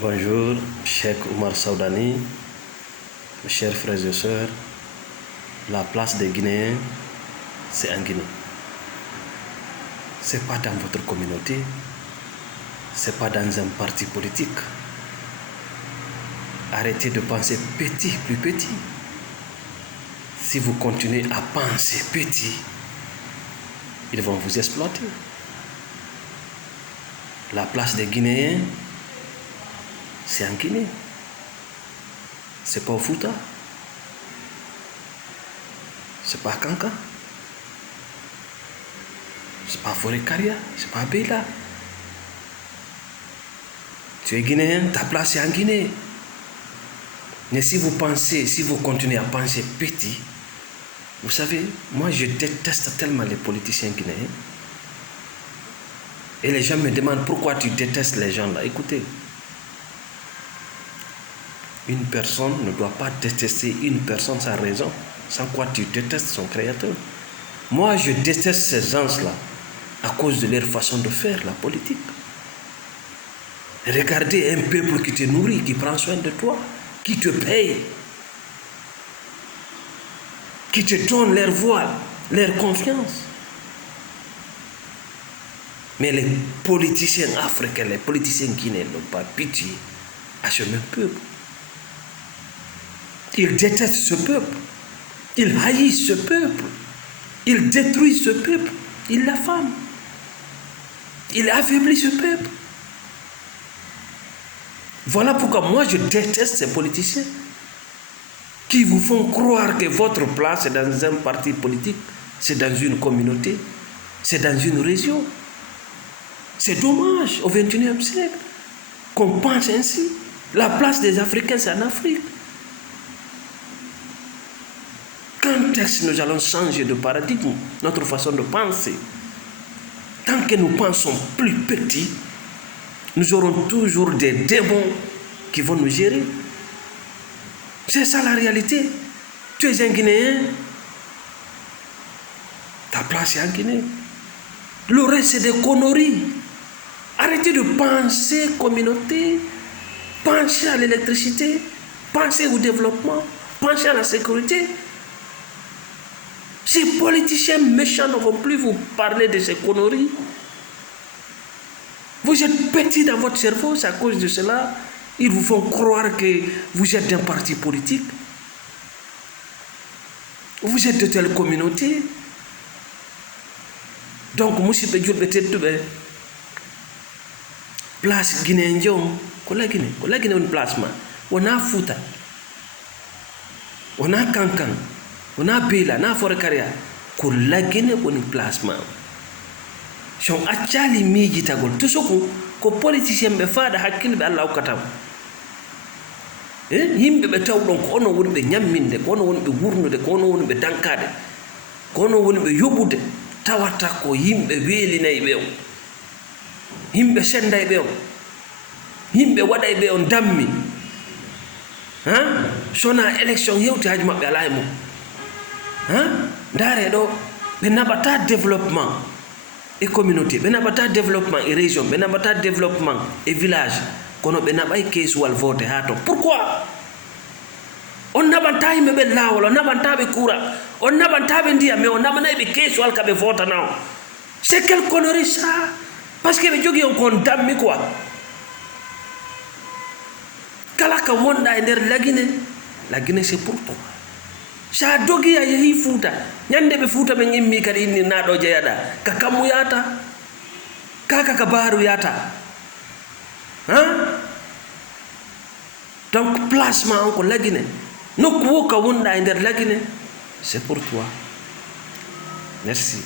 Bonjour, Cheikh Oumar Saoudani, mes chers frères et sœurs. La place des Guinéens, c'est en Guinée. C'est pas dans votre communauté, c'est pas dans un parti politique. Arrêtez de penser petit, plus petit. Si vous continuez à penser petit, ils vont vous exploiter. La place des Guinéens, c'est en Guinée. C'est pas au Fouta. C'est pas à Kanka. C'est pas à Forêt-Karia. C'est pas à Bela. Tu es Guinéen, ta place est en Guinée. Mais si vous continuez à penser petit, vous savez, moi je déteste tellement les politiciens guinéens. Et les gens me demandent pourquoi tu détestes les gens là. Écoutez, une personne ne doit pas détester une personne sans raison, sans quoi tu détestes son créateur. Moi je déteste ces gens-là à cause de leur façon de faire la politique. Regardez un peuple qui te nourrit, qui prend soin de toi, qui te paye, qui te donne leur voix, leur confiance. Mais les politiciens africains, les politiciens guinéens n'ont pas pitié à ce même peuple. Ils détestent ce peuple. Ils haïssent ce peuple. Ils détruisent ce peuple. Ils l'affament. Ils affaiblissent ce peuple. Voilà pourquoi moi je déteste ces politiciens qui vous font croire que votre place est dans un parti politique, c'est dans une communauté, c'est dans une région. C'est dommage au XXIe siècle qu'on pense ainsi. La place des Africains, c'est en Afrique. Quand est-ce que nous allons changer de paradigme, notre façon de penser? Tant que nous pensons plus petit, nous aurons toujours des démons qui vont nous gérer. C'est ça la réalité. Tu es un Guinéen, ta place est en Guinée. Le reste, c'est des conneries. Arrêtez de penser communauté, pensez à l'électricité, pensez au développement, pensez à la sécurité. Ces politiciens méchants ne vont plus vous parler de ces conneries. Vous êtes petits dans votre cerveau, c'est à cause de cela. Ils vous font croire que vous êtes d'un parti politique. Vous êtes de telle communauté. Donc, musibe julɓe tedduɓe place Guinée jom ko la Guinée woni place ma wona Fouta wona Kankan wona Bela na Forêt-Karia ko la Guinée woni place ma so accali miijitagol to soko ko politicien ɓe faada hakkille ɓe Allah hokkatam yimɓe ɓe tawɗon ko onon woni ɓe ñamminde, ko onon woni ɓe wurnude, ko onon woni ɓe dankade, ko onon woni ɓe yoɓude. Tawata ko yimɓe weelinayi ɓe on, yimɓe senday ɓe on, yimɓe waɗay ɓe on dammi. Sona élection yewti haji maɓɓe ala e mum. Ndaare ɗo ɓe naɓata développement e communauté, ɓe naɓata développement e région, ɓe naɓata développement e village, kono ɓe naɓay keesuwal vote ha ton. Pourquoi? On naɓanta yimɓe ɓe laawol, on naɓantaɓe courant, on naɓantaɓe ndiyam, mais on naɓanayɓe keesuwal ka ɓe votana o. C'est quelle connerie ça? Parce que ɓe jogui on kon dammi quoi. Kala ka wonɗa e nder la Guinée c'est pour toi. Sa dogi a yeehi Fouta, ñande ɓe Fouta ɓe immi kadi inni naɗo jeeyaɗa ka kammu yata, kaka ka baaru yata. Donc placement on ko la Guinée, nokku wo ka wonɗa e nder la Guinée, c'est pour toi. Merci.